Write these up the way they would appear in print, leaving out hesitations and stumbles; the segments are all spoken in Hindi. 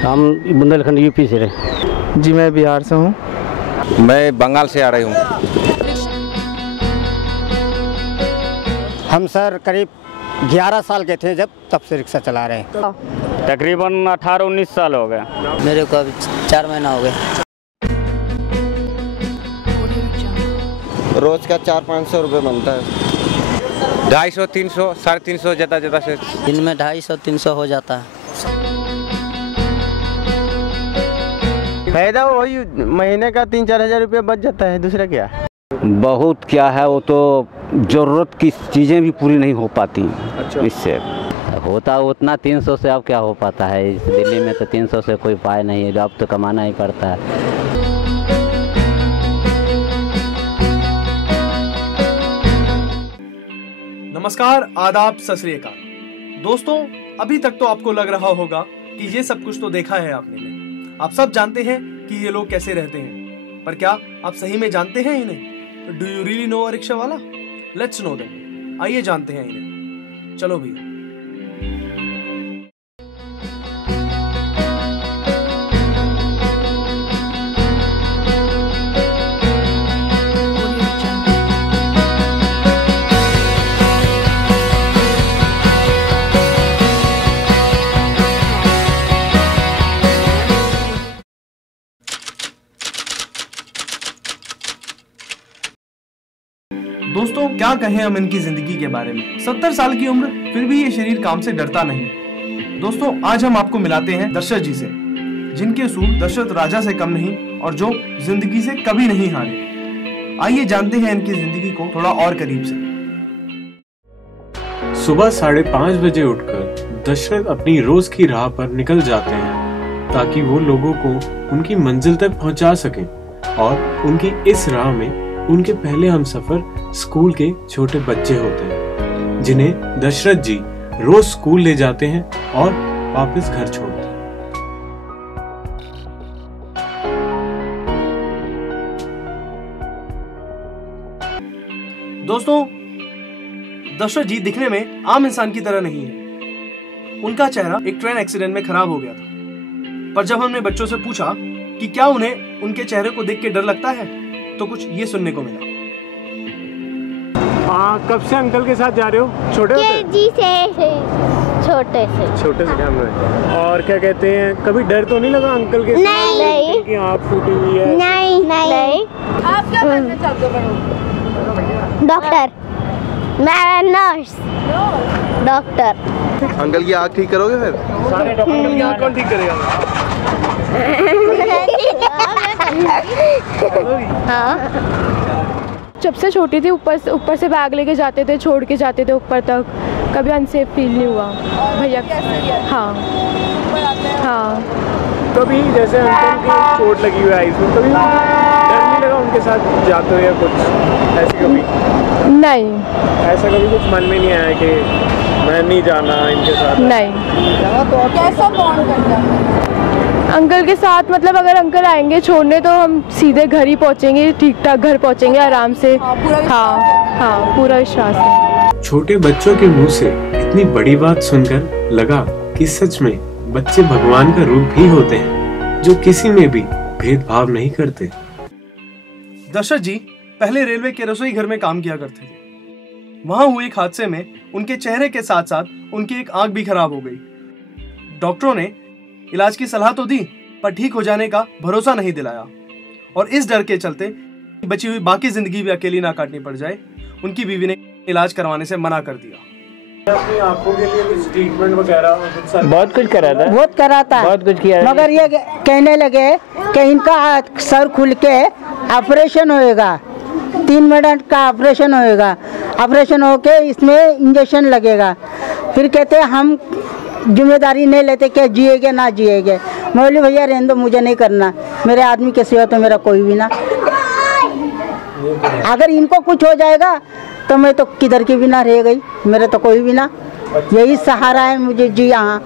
हम बुंदेलखंड यूपी से रहे। जी मैं बिहार से हूँ। मैं बंगाल से आ रही हूँ। हम सर करीब 11 साल के थे जब, तब से रिक्शा चला रहे हैं। तकरीबन 18-19 साल हो गए। मेरे को अभी 4 महीना हो गए। रोज का 400-500 रुपये बनता है। 250-300, 350 ज़्यादा से। दिन में 250-300 हो जाता है। फायदा वही महीने का 3-4 हज़ार रुपये बच जाता है, दूसरा क्या। बहुत क्या है, वो तो ज़रूरत की चीज़ें भी पूरी नहीं हो पाती। अच्छा। इससे होता उतना 300 से अब क्या हो पाता है। इस दिल्ली में तो 300 से कोई उपाय नहीं है, अब तो कमाना ही पड़ता है। नमस्कार, आदाब, सत श्री अकाल। दोस्तों, अभी तक तो आपको लग रहा होगा कि ये सब कुछ तो देखा है आपने। आप सब जानते हैं कि ये लोग कैसे रहते हैं, पर क्या आप सही में जानते हैं इन्हें? Do you really know a rickshaw वाला? Let's know them. आइए जानते हैं इन्हें। चलो भैया। दोस्तों, क्या कहें हम इनकी जिंदगी के बारे में। 70 साल की उम्र, फिर भी ये शरीर काम से डरता नहीं। दोस्तों, आज हम आपको मिलाते हैं दशरथ जी से, जिनके असूल दशरथ राजा से कम नहीं और जो जिंदगी से कभी नहीं हारे। आइए जानते हैं इनकी जिंदगी को थोड़ा और करीब से। सुबह 5:30 बजे उठकर दशरथ अपनी रोज की राह पर निकल जाते हैं ताकि वो लोगों को उनकी मंजिल तक पहुंचा सकें। और उनकी इस राह में उनके पहले हमसफर स्कूल के छोटे बच्चे होते हैं, जिन्हें दशरथ जी रोज स्कूल ले जाते हैं और वापस घर छोड़ते हैं। दोस्तों, दशरथ जी दिखने में आम इंसान की तरह नहीं है। उनका चेहरा एक ट्रेन एक्सीडेंट में खराब हो गया था। पर जब हमने बच्चों से पूछा कि क्या उन्हें उनके चेहरे को देख के डर लगता है, तो कुछ ये सुनने को मिला। कब से अंकल के साथ जा रहे हो? छोटे छोटे से क्या में? और क्या कहते हैं, कभी डर तो नहीं लगा अंकल के साथ? नहीं। कि आँख फूटी हुई है? नहीं। आप क्या बनना चाहते हो? डॉक्टर। मैं नर्स। डॉक्टर। अंकल की आँख ठीक करोगे फिर? सारे अंकल की आँख कौन ठीक करेगा? हाँ। जब से छोटी थी ऊपर से बैग लेके जाते थे, छोड़ के जाते थे ऊपर तक, कभी अनसेफ फील नहीं हुआ भैया। हाँ। कभी जैसे अंकल की चोट लगी हुई है इसमें, कभी डर नहीं लगा उनके साथ जाते हो या कुछ ऐसे? कभी नहीं। ऐसा कभी कुछ मन में नहीं आया कि मैं नहीं जाना इनके साथ? नहीं। कैसा बॉन्ड करता है अंकल के साथ? मतलब अगर अंकल आएंगे छोड़ने तो हम सीधे घर ही पहुंचेंगे, ठीक ठाक घर पहुंचेंगे आराम से। हाँ, पूरा विश्वास है। छोटे बच्चों के मुंह से इतनी बड़ी बात सुनकर लगा कि सच में बच्चे भगवान का रूप भी होते हैं, जो किसी में भी भेदभाव नहीं करते। दशरथ जी पहले रेलवे के रसोई घर में काम किया करते थे। वहां हुए एक हादसे में उनके चेहरे के साथ साथ उनकी एक आंख भी खराब हो गई। डॉक्टरों ने इलाज की सलाह तो दी, पर ठीक हो जाने का भरोसा नहीं दिलाया, और इस डर के चलते बची हुई बाकी जिंदगी भी अकेली ना काटनी पड़ जाए, उनकी बीवी ने इलाज करवाने से मना कर दिया। अपनी आंखों के लिए कुछ ट्रीटमेंट वगैरह बहुत कुछ करा था, बहुत कुछ किया, मगर ये कहने लगे कि इनका सर खुल के ऑपरेशन होएगा, 3 मिनट का ऑपरेशन होएगा, ऑपरेशन होके इसमें इंजेक्शन लगेगा। फिर कहते हम जिम्मेदारी नहीं लेते कि जिएगे ना जिएगे। मैं बोली भैया रहने दो, मुझे नहीं करना, मेरे आदमी के सिवा तो मेरा कोई भी ना। अगर इनको कुछ हो जाएगा तो मैं तो किधर की भी ना रह गई, मेरा तो कोई भी ना, यही सहारा है मुझे जी। यहाँ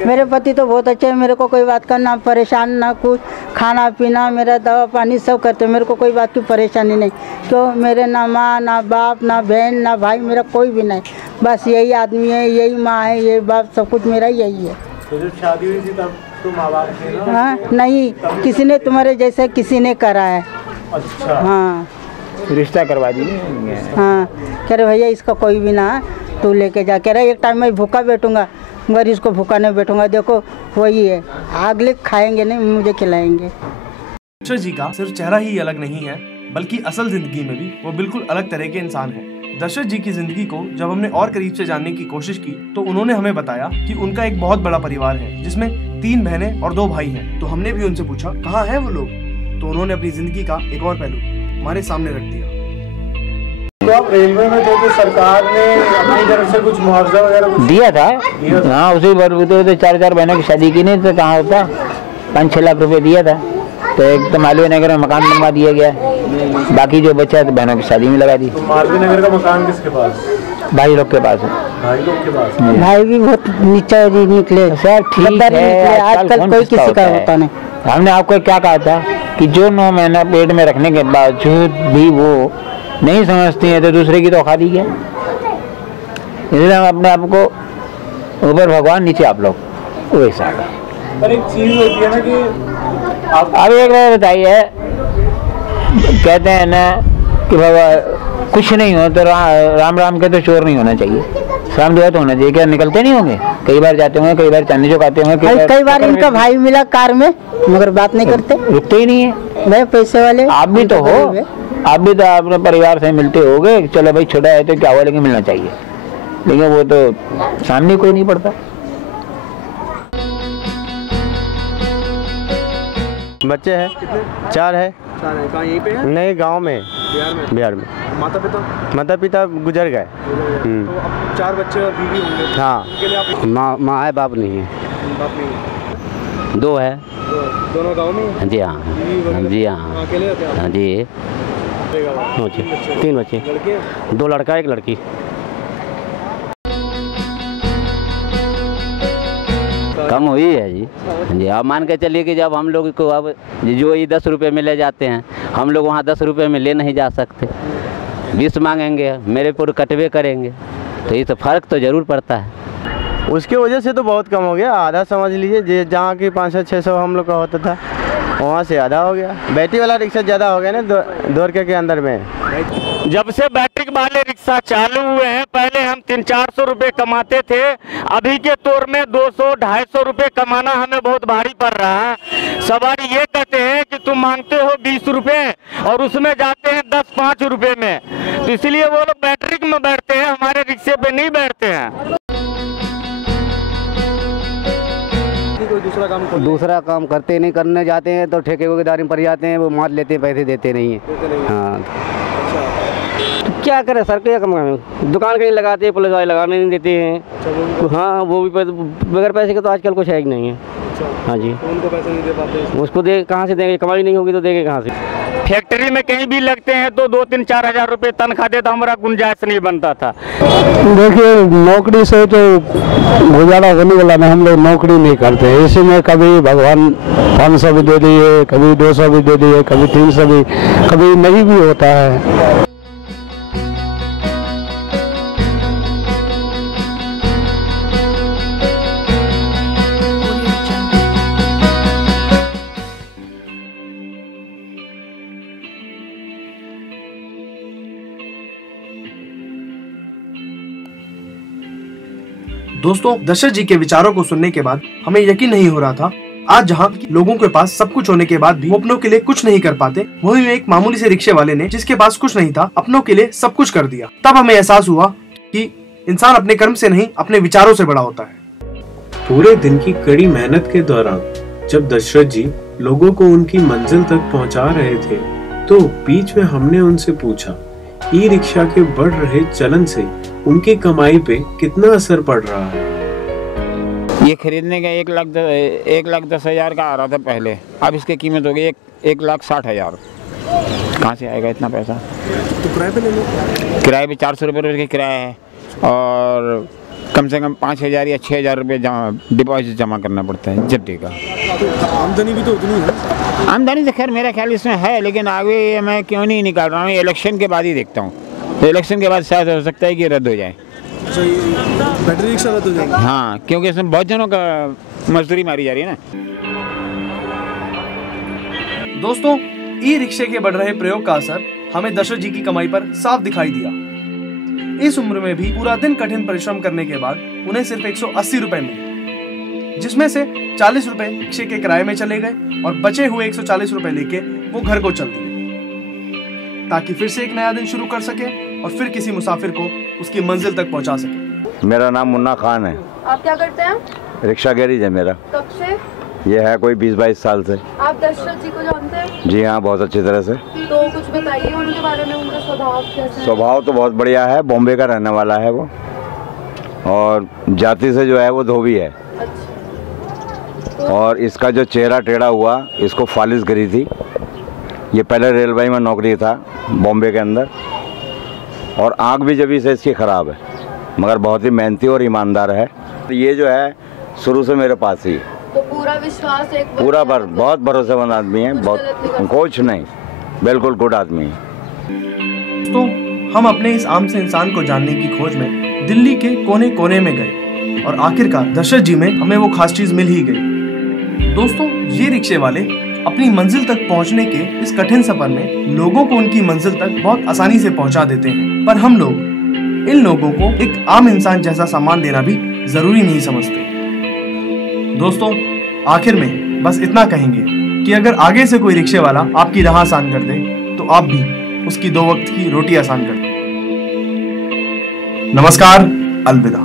मेरे पति तो बहुत अच्छे हैं, मेरे को कोई बात का ना परेशान, ना कुछ, खाना पीना मेरा दवा पानी सब करते, मेरे को कोई बात की परेशानी नहीं। क्यों, मेरे ना माँ ना बाप ना बहन ना भाई, मेरा कोई भी नहीं, बस यही आदमी है, यही माँ है, यही बाप, सब कुछ मेरा यही है। तो जब शादी हुई थी तब तो माँ बाप थे ना? हाँ नहीं, किसी ने तुम्हारे जैसे किसी ने करा है। अच्छा। हाँ रिश्ता करवा दिए। हाँ कह रहे भैया इसका कोई भी ना, तू लेके जा। कह रहे एक टाइम मैं भूखा बैठूंगा, मगर इसको भूखा नहीं बैठूंगा। देखो वही है, अगले खाएंगे नहीं, मुझे खिलाएंगे। दशरथ जी का सिर्फ चेहरा ही अलग नहीं है, बल्कि असल जिंदगी में भी वो बिल्कुल अलग तरह के इंसान है। दशरथ जी की जिंदगी को जब हमने और करीब से जानने की कोशिश की तो उन्होंने हमें बताया कि उनका एक बहुत बड़ा परिवार है, जिसमें 3 बहनें और 2 भाई हैं। तो हमने भी उनसे पूछा कहाँ हैं वो लोग, तो उन्होंने अपनी जिंदगी का एक और पहलू हमारे सामने रख दिया। तो आप रेलवे में थे तो सरकार ने अपनी तरफ से कुछ मुआवजा वगैरह दिया था? हाँ, उसी पर तो 4 बहनों की शादी की नहीं तो कहाँ होता, 5-6 लाख रुपए दिया था। तो एक तो मालवीय नगर में मकान बनवा दिया गया, बाकी जो बचा है तो बहनों की शादी में लगा दी। तो मालवीय नगर का मकान किसके पास? भाई लोग के पास है। भाई लोग के पास? भाई भी बहुत नीचे निकले सर, ठीक है, आजकल कोई किसी का होता नहीं। हमने आपको क्या कहा था कि जो 9 महीना पेट में रखने के बावजूद भी वो नहीं समझती है तो दूसरे की तो औकात ही क्या। इसलिए हम अपने आप को ऊपर भगवान, नीचे आप लोग, वैसा है। पर एक चीज होती है ना कि आप एक बार बताइए, कहते हैं ना कि बाबा कुछ नहीं हो तो राम राम के तो चोर नहीं होना चाहिए, शाम दुआ तो होना चाहिए। क्या निकलते नहीं होंगे? कई बार जाते होंगे, कई बार चांदी चौक आते होंगे, कई बार इनका भाई मिला कार में, मगर बात नहीं करते, रुकते ही नहीं है। मैं पैसे वाले, आप भी तो हो, आप भी तो अपने परिवार से मिलते होगे, चलो भाई छोटा है तो क्या हुआ, लेकिन मिलना चाहिए, लेकिन वो तो सामने कोई नहीं पड़ता। बच्चे हैं? 4 है। कहाँ यहीं पे है? नहीं, गांव में, बिहार में। माता पिता गुजर गए। तो अब 4 बच्चे और बीवी होंगे। हाँ, माँ है, बाप नहीं है। बाप नहीं? 2 है। दोनों गांव में? जी हाँ, जी हाँ, अकेले रहते हैं? हाँ जी। 3 बच्चे, 2 लड़का 1 लड़की। कम हुई है जी। अब मान के चलिए कि जब हम लोग को अब जो ये 10 रुपये में ले जाते हैं, हम लोग वहाँ 10 रुपये में ले नहीं जा सकते, 20 मांगेंगे, मेरे पूरे कटवे करेंगे, तो ये तो फर्क तो जरूर पड़ता है। उसके वजह से तो बहुत कम हो गया, आधा समझ लीजिए। जहाँ की 500-600 हम लोग का होता था, वहाँ से आधा हो गया। बैटरी वाला रिक्शा ज़्यादा हो गया ना 2 रुपये के अंदर में। जब से बैटरी वाले रिक्शा चालू हुए हैं, पहले हम 300-400 रुपये कमाते थे, अभी के तौर में 200-250 रुपये कमाना हमें बहुत भारी पड़ रहा है। सवारी ये कहते हैं कि तुम मांगते हो 20 रुपये और उसमें जाते हैं 10-5 रुपये में, तो इसलिए वो लोग बैटरी में बैठते हैं, हमारे रिक्शे पे नहीं बैठते हैं। दूसरा काम करते नहीं, करने जाते हैं तो ठेकेदारी में पड़ जाते हैं, वो मार लेते हैं, पैसे देते नहीं हैं। हाँ, तो क्या करें सर, क्या कम दुकान कहीं लगाते हैं, पुलिस वाले लगाने नहीं देते हैं। हाँ, वो भी बगैर पैसे के तो आजकल कुछ है ही नहीं है। हाँ जी। तो उनको पैसे नहीं दे पाते? उसको दे कहाँ से देंगे, कमाई नहीं होगी तो देंगे कहाँ से। फैक्ट्री में कहीं भी लगते हैं तो 2-3-4 हज़ार रुपये तनख्वाह देता, हमारा गुंजाइश नहीं बनता था। देखिए नौकरी से तो गुजारा होने वाला नहीं, हम लोग नौकरी नहीं करते। इसी में कभी भगवान 500 भी दे दिए, कभी 200 भी दे दिए, कभी 300 भी, कभी नहीं भी होता है। दोस्तों, दशरथ जी के विचारों को सुनने के बाद हमें यकीन नहीं हो रहा था, आज जहां लोगों के पास सब कुछ होने के बाद भी वो अपनों के लिए कुछ नहीं कर पाते, वहीं एक मामूली से रिक्शे वाले ने, जिसके पास कुछ नहीं था, अपनों के लिए सब कुछ कर दिया। तब हमें एहसास हुआ कि इंसान अपने कर्म से नहीं, अपने विचारों से बड़ा होता है। पूरे दिन की कड़ी मेहनत के दौरान जब दशरथ जी लोगों को उनकी मंजिल तक पहुंचा रहे थे, तो बीच में हमने उनसे पूछा, ई रिक्शा के बढ़ रहे चलन से उनकी कमाई पे कितना असर पड़ रहा है। ये खरीदने का 1,10,000 का आ रहा था पहले, अब इसकी कीमत हो गई 1,60,000। कहाँ से आएगा इतना पैसा? तो किराए पे ले लो। किराए पे 400 रुपये रोज की किराया है, और कम से कम 5,000 या 6,000 रुपये डिपॉजिट जमा करना पड़ता है जड्डी का। तो आमदनी भी तो उतनी है। आमदनी तो खैर मेरा ख्याल इसमें है, लेकिन आगे मैं क्यों नहीं निकाल रहा हूँ, इलेक्शन के बाद ही देखता हूँ। तो इलेक्शन के बाद शायद हो सकता है कि रद्द हो जाए। बैटरी रिक्शा रद्द हो जाएगी? हाँ, क्योंकि इसमें बहुत जनों का मजदूरी मारी जा रही है ना। दोस्तों, ई रिक्शे के बढ़ रहे प्रयोग का असर हमें दशरथ जी की कमाई पर साफ दिखाई दिया। इस उम्र में भी पूरा दिन कठिन परिश्रम करने के बाद उन्हें सिर्फ 180 रुपए मिले, जिसमें से 40 रुपए रिक्शे के किराए में चले गए और बचे हुए 140 रुपए लेके वो घर को चल दिए, ताकि फिर से एक नया दिन शुरू कर सके और फिर किसी मुसाफिर को उसकी मंजिल तक पहुंचा सके। मेरा नाम मुन्ना खान है। आप क्या करते हैं? रिक्शा गैरेज है मेरा। कब से? ये है कोई 20-22 साल से। आप दशरथ जी को जानते हैं? जी हाँ, बहुत अच्छी तरह से। तो कुछ बताइए उनके बारे में, उनका स्वभाव कैसा है? स्वभाव तो बहुत बढ़िया है, बॉम्बे का रहने वाला है वो, और जाति से जो है वो धोबी है। अच्छा। और इसका जो चेहरा टेढ़ा हुआ, इसको फालिश करी थी। ये पहले रेलवे में नौकरी था बॉम्बे के अंदर, और आँख भी जब से इसकी ख़राब है, मगर बहुत ही मेहनती और ईमानदार है। ये जो है शुरू से मेरे पास ही। तो पूरा विश्वास एक पूरा बहुत भरोसेमंद आदमी है, बहुत कुछ नहीं, बिल्कुल गुड आदमी है। तो हम अपने इस आम से इंसान को जानने की खोज में दिल्ली के कोने कोने में गए, और आखिरकार दशरथ जी में हमें वो खास चीज मिल ही गई। दोस्तों, ये रिक्शे वाले अपनी मंजिल तक पहुंचने के इस कठिन सफर में लोगों को उनकी मंजिल तक बहुत आसानी से पहुंचा देते हैं, पर हम लोग इन लोगों को एक आम इंसान जैसा सम्मान देना भी जरूरी नहीं समझते। दोस्तों, आखिर में बस इतना कहेंगे कि अगर आगे से कोई रिक्शे वाला आपकी राह आसान कर दे, तो आप भी उसकी 2 वक्त की रोटी आसान कर दें। नमस्कार, अलविदा।